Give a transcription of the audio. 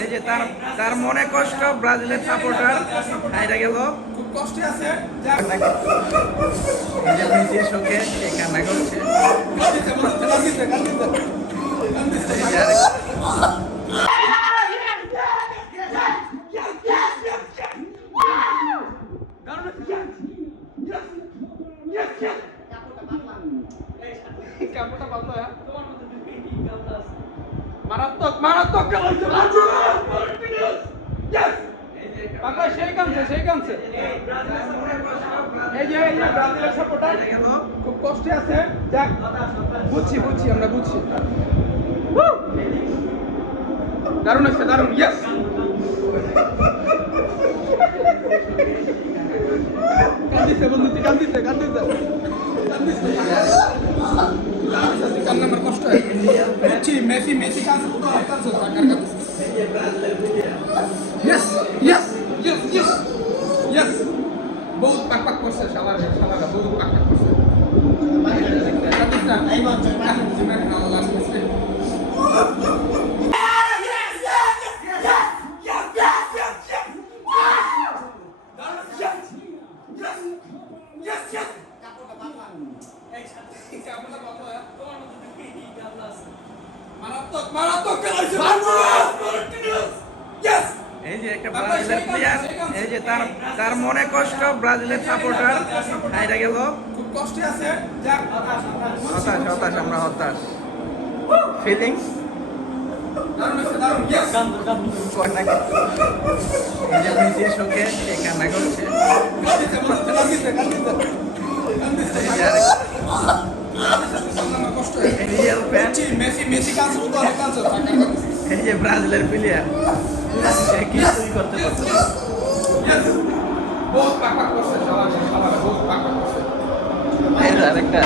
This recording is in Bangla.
এই যে তার তার মনে কষ্ট ব্রাজিলের সাপোর্টার হাইরা গেল। খুব কষ্টে আছে নিজের সঙ্গে মারাত্মক মারাত্মক কাকা সেই কামছে সেই কামছে। এই যে এই যে, ব্রাজিলের সাপোর্টার। খুব কষ্টে আছে। যাক, বুঝছি বুঝছি, আমরা বুঝছি। দারুণ আছে দারুণ। ইয়েস কান্দিছে বন্ধু কান্দিছে কান্দিছে কান্দিছে। কান্না আমার কষ্ট হয় বুঝছি মেসি মেসি কাজ তো কাজ টাকার কাজ yes yes yes yes yes বহুত পাক পাক করছে শালার শালারা বহুত পাক পাক করছে কান্দিস না এই যে একটা ব্রাজিলের প্লেয়ার এই যে তার তার মনে কষ্ট ব্রাজিলের সাপোর্টার হাইরা গেল। খুব কষ্টে আছে। হতাশ হতাশ আমরা হতাশ। ফিলিংস নিজের শোকে সে কান্না করছে। Messi, Messi, Messi, Messi cancel होता है cancel. ये ब्राजीलर प्लेयर. किस तो ही करते हैं. Yes, बहुत पाक पाक करते हैं. बहुत पाक पाक करते हैं. ये तो डायरेक्टर.